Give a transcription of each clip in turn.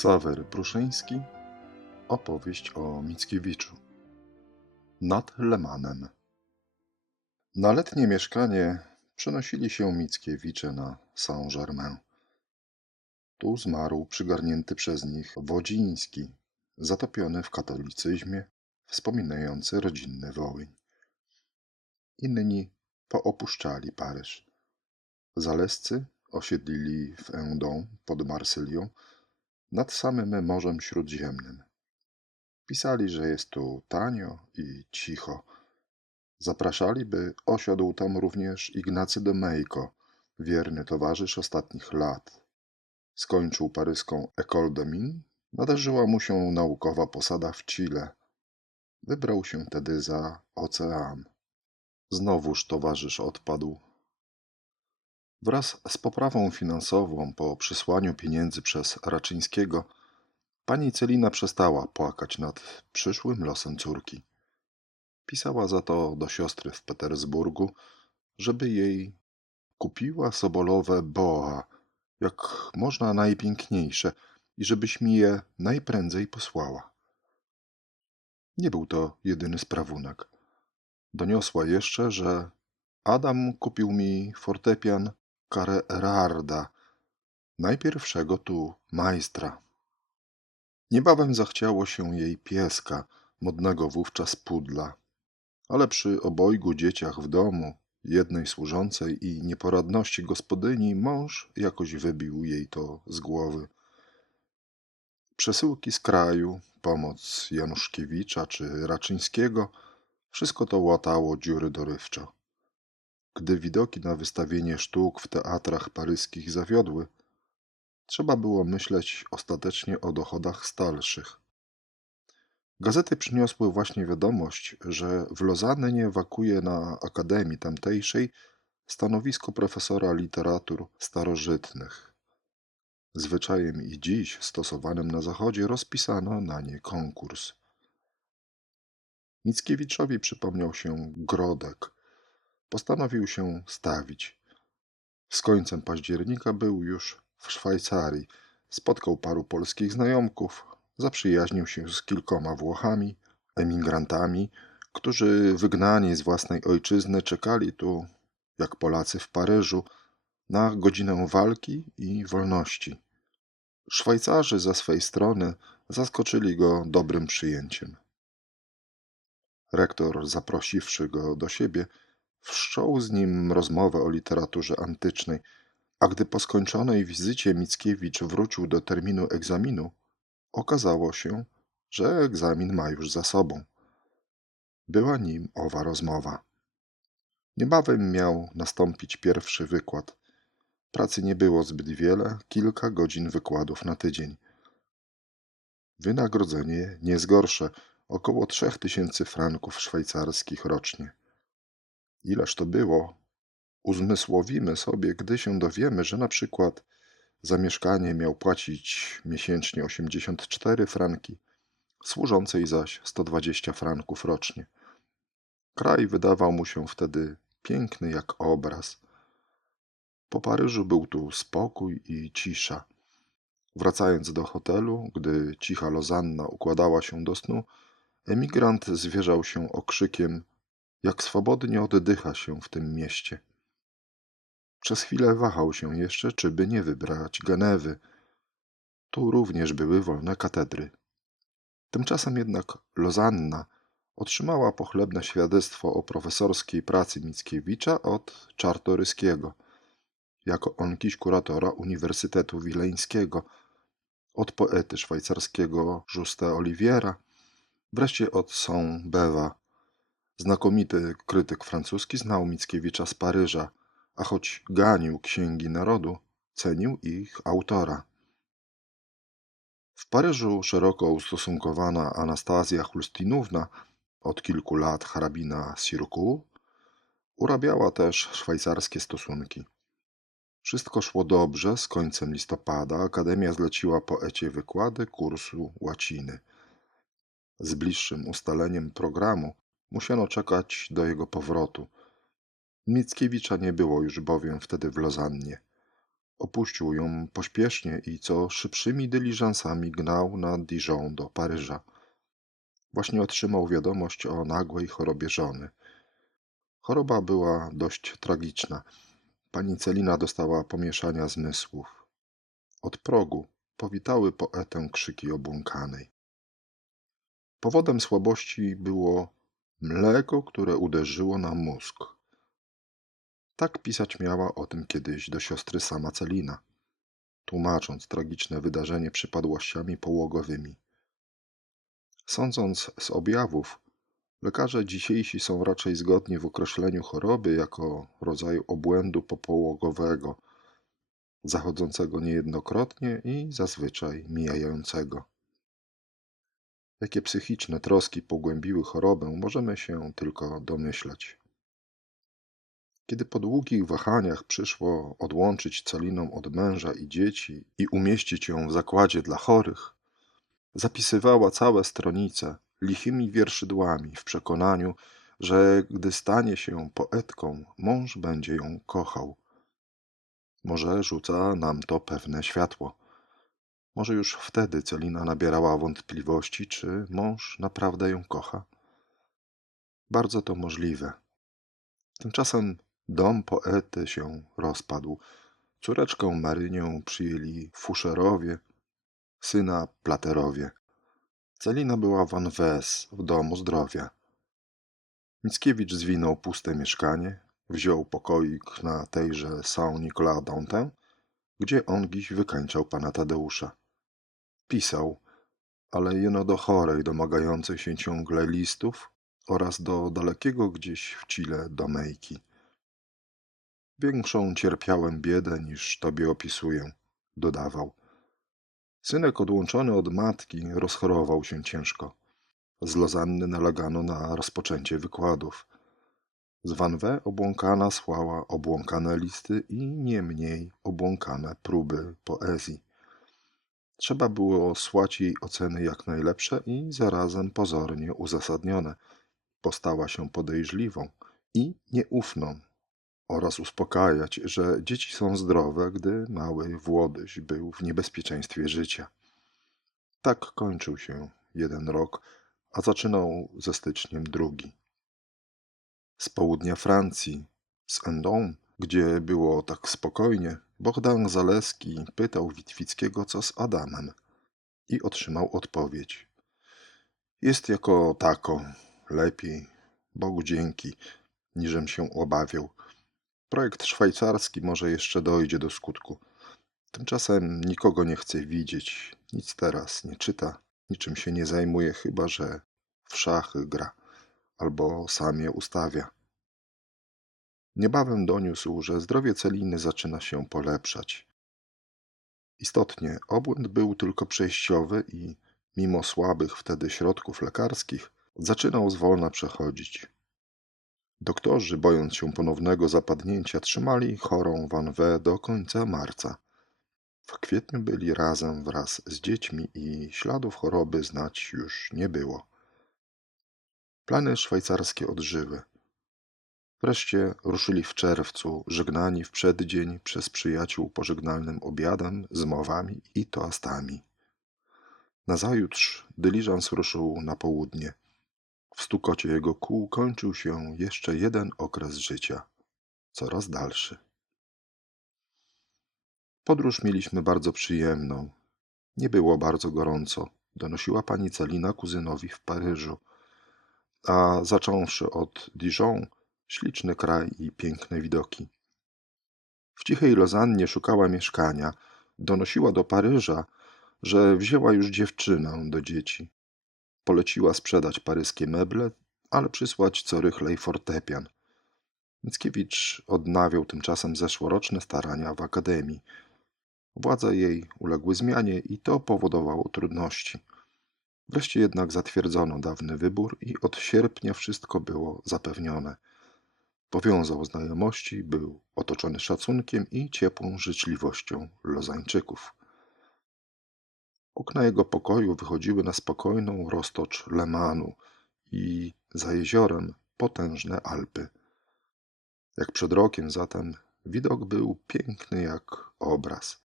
Ksawery Pruszyński Opowieść o Mickiewiczu Nad Lemanem Na letnie mieszkanie przenosili się Mickiewicze na Saint-Germain. Tu zmarł przygarnięty przez nich Wodziński, zatopiony w katolicyzmie, wspominający rodzinny Wołyń. Inni poopuszczali Paryż. Zalescy osiedlili w Eudon pod Marsylią, nad samym Morzem Śródziemnym. Pisali, że jest tu tanio i cicho. Zapraszali, by osiadł tam również Ignacy de Mejko, wierny towarzysz ostatnich lat. Skończył paryską École de Mines, nadarzyła mu się naukowa posada w Chile. Wybrał się tedy za ocean. Znowuż towarzysz odpadł. Wraz z poprawą finansową po przysłaniu pieniędzy przez Raczyńskiego, pani Celina przestała płakać nad przyszłym losem córki. Pisała za to do siostry w Petersburgu, żeby jej kupiła sobolowe boa, jak można najpiękniejsze, i żebyś mi je najprędzej posłała. Nie był to jedyny sprawunek. Doniosła jeszcze, że Adam kupił mi fortepian Erarda, najpierwszego tu majstra. Niebawem zachciało się jej pieska, modnego wówczas pudla, ale przy obojgu dzieciach w domu, jednej służącej i nieporadności gospodyni, mąż jakoś wybił jej to z głowy. Przesyłki z kraju, pomoc Januszkiewicza czy Raczyńskiego, wszystko to łatało dziury dorywczo. Gdy widoki na wystawienie sztuk w teatrach paryskich zawiodły, trzeba było myśleć ostatecznie o dochodach stalszych. Gazety przyniosły właśnie wiadomość, że w Lozannie wakuje na Akademii tamtejszej stanowisko profesora literatur starożytnych. Zwyczajem i dziś stosowanym na Zachodzie rozpisano na nie konkurs. Mickiewiczowi przypomniał się Grodek, postanowił się stawić. Z końcem października był już w Szwajcarii. Spotkał paru polskich znajomków, zaprzyjaźnił się z kilkoma Włochami, emigrantami, którzy wygnani z własnej ojczyzny czekali tu, jak Polacy w Paryżu, na godzinę walki i wolności. Szwajcarzy ze swej strony zaskoczyli go dobrym przyjęciem. Rektor, zaprosiwszy go do siebie, Wszczął z nim rozmowę o literaturze antycznej, a gdy po skończonej wizycie Mickiewicz wrócił do terminu egzaminu, okazało się, że egzamin ma już za sobą. Była nim owa rozmowa. Niebawem miał nastąpić pierwszy wykład. Pracy nie było zbyt wiele, kilka godzin wykładów na tydzień. Wynagrodzenie nie zgorsze, około trzech tysięcy franków szwajcarskich rocznie. Ileż to było? Uzmysłowimy sobie, gdy się dowiemy, że na przykład za mieszkanie miał płacić miesięcznie 84 franki, służącej zaś 120 franków rocznie. Kraj wydawał mu się wtedy piękny jak obraz. Po Paryżu był tu spokój i cisza. Wracając do hotelu, gdy cicha Lozanna układała się do snu, emigrant zwierzał się okrzykiem jak swobodnie oddycha się w tym mieście. Przez chwilę wahał się jeszcze, czy by nie wybrać Genewy. Tu również były wolne katedry. Tymczasem jednak Lozanna otrzymała pochlebne świadectwo o profesorskiej pracy Mickiewicza od Czartoryskiego, jako onkiś kuratora Uniwersytetu Wileńskiego, od poety szwajcarskiego Juste Oliviera, wreszcie od Saint-Beva, Znakomity krytyk francuski znał Mickiewicza z Paryża, a choć ganił księgi narodu, cenił ich autora. W Paryżu szeroko ustosunkowana Anastazja Chlustinówna, od kilku lat hrabina Sirku, urabiała też szwajcarskie stosunki. Wszystko szło dobrze, z końcem listopada Akademia zleciła poecie wykłady kursu łaciny. Z bliższym ustaleniem programu Musiano czekać do jego powrotu. Mickiewicza nie było już bowiem wtedy w Lozannie. Opuścił ją pośpiesznie i co szybszymi dyliżansami gnał na Dijon do Paryża. Właśnie otrzymał wiadomość o nagłej chorobie żony. Choroba była dość tragiczna. Pani Celina dostała pomieszania zmysłów. Od progu powitały poetę krzyki obłąkanej. Powodem słabości było mleko, które uderzyło na mózg. Tak pisać miała o tym kiedyś do siostry sama Celina, tłumacząc tragiczne wydarzenie przypadłościami połogowymi. Sądząc z objawów, lekarze dzisiejsi są raczej zgodni w określeniu choroby jako rodzaju obłędu popołogowego, zachodzącego niejednokrotnie i zazwyczaj mijającego. Jakie psychiczne troski pogłębiły chorobę, możemy się tylko domyślać. Kiedy po długich wahaniach przyszło odłączyć Celiną od męża i dzieci i umieścić ją w zakładzie dla chorych, zapisywała całe stronice lichymi wierszydłami w przekonaniu, że gdy stanie się poetką, mąż będzie ją kochał. Może rzuca nam to pewne światło. Może już wtedy Celina nabierała wątpliwości, czy mąż naprawdę ją kocha. Bardzo to możliwe. Tymczasem dom poety się rozpadł. Córeczkę Marynię przyjęli Fuszerowie, syna Platerowie. Celina była w Anwes, w domu zdrowia. Mickiewicz zwinął puste mieszkanie, wziął pokoik na tejże Saint-Nicolas d'Antin, gdzie on dziś wykańczał pana Tadeusza. Pisał, ale jeno do chorej domagającej się ciągle listów oraz do dalekiego gdzieś w Chile domejki. Większą cierpiałem biedę niż tobie opisuję, dodawał. Synek odłączony od matki rozchorował się ciężko. Z Lozanny nalegano na rozpoczęcie wykładów. Z Vanwe obłąkana słała obłąkane listy i nie mniej obłąkane próby poezji. Trzeba było słać jej oceny jak najlepsze i zarazem pozornie uzasadnione. Postała się podejrzliwą i nieufną oraz uspokajać, że dzieci są zdrowe, gdy mały Włodyś był w niebezpieczeństwie życia. Tak kończył się jeden rok, a zaczynał ze styczniem drugi. Z południa Francji, z Endon, gdzie było tak spokojnie, Bogdan Zaleski pytał Witwickiego, co z Adamem i otrzymał odpowiedź. Jest jako tako, lepiej, Bogu dzięki, niżem się obawiał. Projekt szwajcarski może jeszcze dojdzie do skutku. Tymczasem nikogo nie chce widzieć, nic teraz nie czyta, niczym się nie zajmuje, chyba że w szachy gra albo sam je ustawia. Niebawem doniósł, że zdrowie Celiny zaczyna się polepszać. Istotnie, obłęd był tylko przejściowy i, mimo słabych wtedy środków lekarskich, zaczynał zwolna przechodzić. Doktorzy, bojąc się ponownego zapadnięcia, trzymali chorą Van W do końca marca. W kwietniu byli razem wraz z dziećmi i śladów choroby znać już nie było. Plany szwajcarskie odżyły. Wreszcie ruszyli w czerwcu, żegnani w przeddzień przez przyjaciół pożegnalnym obiadem, zmowami i toastami. Nazajutrz dyliżans ruszył na południe. W stukocie jego kół kończył się jeszcze jeden okres życia, coraz dalszy. Podróż mieliśmy bardzo przyjemną. Nie było bardzo gorąco, donosiła pani Celina kuzynowi w Paryżu. A zacząwszy od Dijon, śliczny kraj i piękne widoki. W cichej Lozannie szukała mieszkania, donosiła do Paryża, że wzięła już dziewczynę do dzieci. Poleciła sprzedać paryskie meble, ale przysłać co rychlej fortepian. Mickiewicz odnawiał tymczasem zeszłoroczne starania w akademii. Władze jej uległy zmianie i to powodowało trudności. Wreszcie jednak zatwierdzono dawny wybór i od sierpnia wszystko było zapewnione. Powiązał znajomości, był otoczony szacunkiem i ciepłą życzliwością Lozańczyków. Okna jego pokoju wychodziły na spokojną roztocz Lemanu i za jeziorem potężne Alpy. Jak przed rokiem zatem Widok był piękny jak obraz.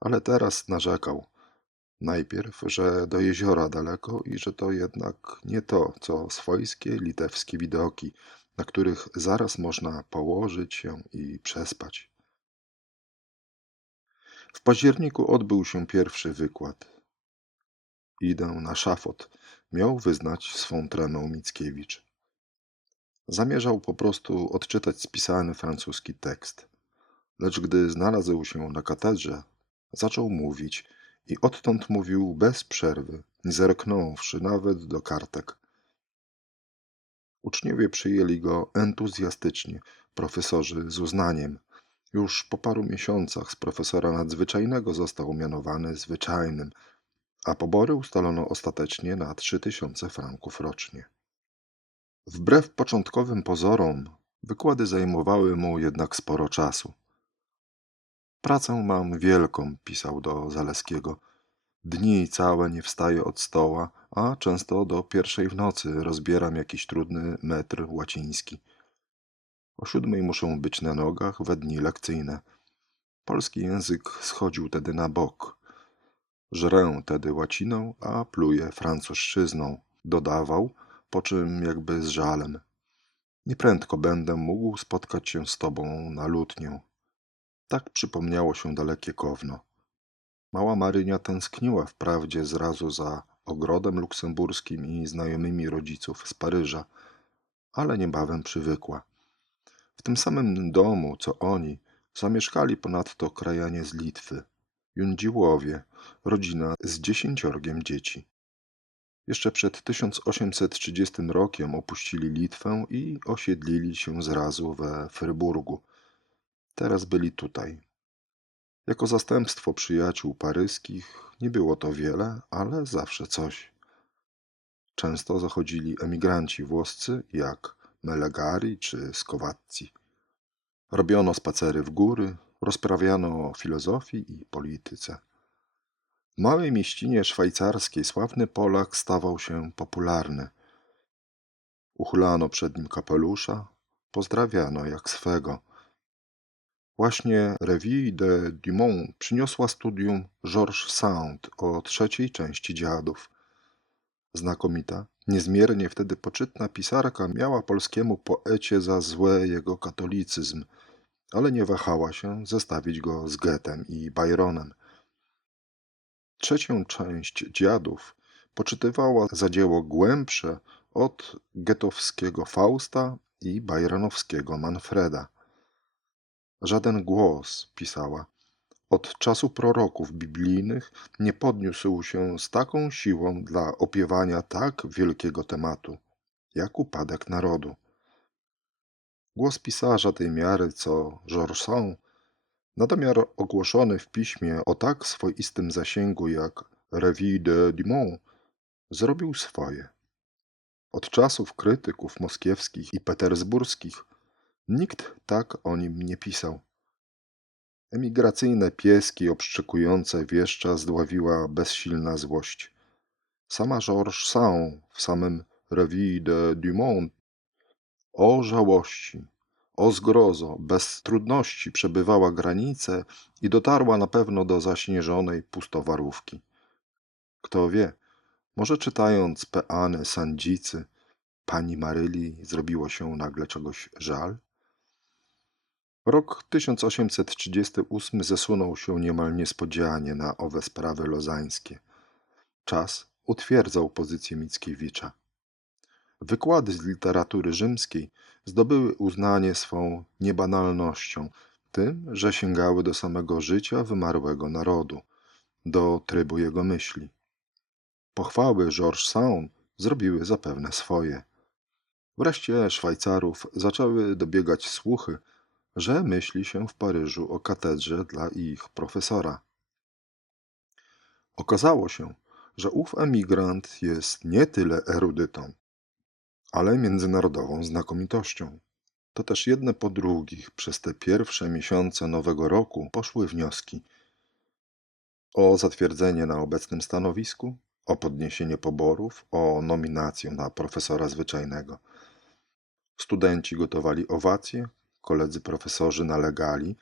Ale teraz narzekał. Najpierw, że do jeziora daleko i że to jednak nie to, co swojskie litewskie widoki, na których zaraz można położyć się i przespać. W październiku odbył się pierwszy wykład. Idę na szafot, miał wyznać swą tremę Mickiewicz. Zamierzał po prostu odczytać spisany francuski tekst. Lecz gdy znalazł się na katedrze, zaczął mówić i odtąd mówił bez przerwy, nie zerknąwszy nawet do kartek. Uczniowie przyjęli go entuzjastycznie, profesorzy z uznaniem. Już po paru miesiącach z profesora nadzwyczajnego został mianowany zwyczajnym, a pobory ustalono ostatecznie na 3000 franków rocznie. Wbrew początkowym pozorom, wykłady zajmowały mu jednak sporo czasu. Pracę mam wielką, pisał do Zaleskiego. Dni całe nie wstaję od stoła, a często do pierwszej w nocy rozbieram jakiś trudny metr łaciński. O siódmej muszę być na nogach we dni lekcyjne. Polski język schodził tedy na bok. Żrę tedy łaciną, a pluję francuszczyzną, dodawał, po czym jakby z żalem. Nieprędko będę mógł spotkać się z tobą na lutnię. Tak przypomniało się dalekie Kowno. Mała Marynia tęskniła wprawdzie zrazu za ogrodem luksemburskim i znajomymi rodziców z Paryża, ale niebawem przywykła. W tym samym domu, co oni, zamieszkali ponadto krajanie z Litwy, Jundziłowie, rodzina z dziesięciorgiem dzieci. Jeszcze przed 1830 rokiem opuścili Litwę i osiedlili się zrazu we Fryburgu. Teraz byli tutaj. Jako zastępstwo przyjaciół paryskich nie było to wiele, ale zawsze coś. Często zachodzili emigranci włoscy jak Melegari czy Skowacci. Robiono spacery w góry, rozprawiano o filozofii i polityce. W małej mieścinie szwajcarskiej sławny Polak stawał się popularny. Uchylano przed nim kapelusza, pozdrawiano jak swego. Właśnie Revue de Dumont przyniosła studium Georges Sand o trzeciej części dziadów. Znakomita, niezmiernie wtedy poczytna pisarka miała polskiemu poecie za złe jego katolicyzm, ale nie wahała się zestawić go z Goethem i Byronem. Trzecią część dziadów poczytywała za dzieło głębsze od getowskiego Fausta i bajronowskiego Manfreda. Żaden głos, pisała, od czasu proroków biblijnych nie podniósł się z taką siłą dla opiewania tak wielkiego tematu, jak upadek narodu. Głos pisarza tej miary, co Sand, nadomiar ogłoszony w piśmie o tak swoistym zasięgu jak Revue de Dumont, zrobił swoje. Od czasów krytyków moskiewskich i petersburskich nikt tak o nim nie pisał. Emigracyjne pieski obszczekujące wieszcza zdławiła bezsilna złość. Sama Georges Sand w samym Revue de Dumont o żałości, o zgrozo, bez trudności przebywała granice i dotarła na pewno do zaśnieżonej pustowarówki. Kto wie, może czytając peany sądzicy, pani Maryli zrobiło się nagle czegoś żal? Rok 1838 zesunął się niemal niespodzianie na owe sprawy lozańskie. Czas utwierdzał pozycję Mickiewicza. Wykłady z literatury rzymskiej zdobyły uznanie swą niebanalnością, tym, że sięgały do samego życia wymarłego narodu, do trybu jego myśli. Pochwały Georges Sand zrobiły zapewne swoje. Wreszcie Szwajcarów zaczęły dobiegać słuchy, że myśli się w Paryżu o katedrze dla ich profesora. Okazało się, że ów emigrant jest nie tyle erudytą, ale międzynarodową znakomitością. To też jedne po drugich przez te pierwsze miesiące nowego roku poszły wnioski o zatwierdzenie na obecnym stanowisku, o podniesienie poborów, o nominację na profesora zwyczajnego. Studenci gotowali owacje, koledzy profesorzy nalegali,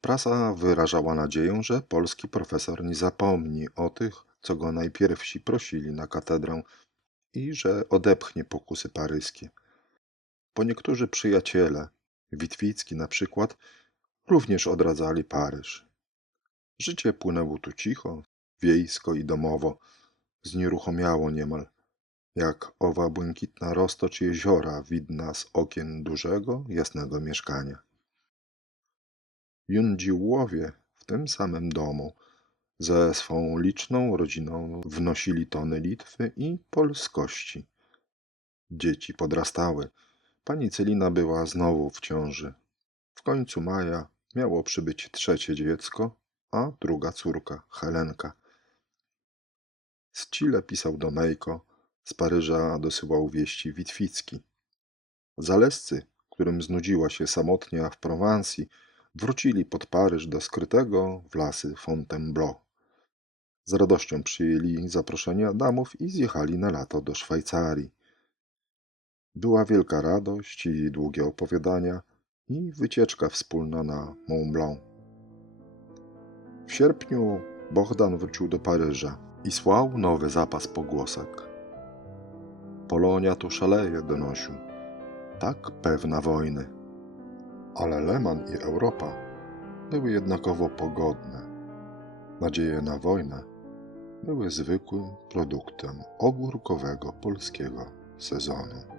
prasa wyrażała nadzieję, że polski profesor nie zapomni o tych, co go najpierwsi prosili na katedrę i że odepchnie pokusy paryskie. Bo niektórzy przyjaciele, Witwicki na przykład, również odradzali Paryż. Życie płynęło tu cicho, wiejsko i domowo, znieruchomiało niemal, jak owa błękitna roztocz jeziora widna z okien dużego, jasnego mieszkania. Jundziłowie w tym samym domu ze swą liczną rodziną wnosili tony Litwy i polskości. Dzieci podrastały. Pani Celina była znowu w ciąży. W końcu maja miało przybyć trzecie dziecko, a druga córka, Helenka. Z Chile pisał do Mejko, z Paryża dosyłał wieści Witwicki. Zalescy, którym znudziła się samotnia w Prowansji, wrócili pod Paryż do skrytego w lasy Fontainebleau. Z radością przyjęli zaproszenie Adamów i zjechali na lato do Szwajcarii. Była wielka radość i długie opowiadania i wycieczka wspólna na Mont Blanc. W sierpniu Bohdan wrócił do Paryża i słał nowy zapas pogłosek. Polonia tu szaleje, donosił. Tak pewna wojny. Ale Leman i Europa były jednakowo pogodne. Nadzieje na wojnę były zwykłym produktem ogórkowego polskiego sezonu.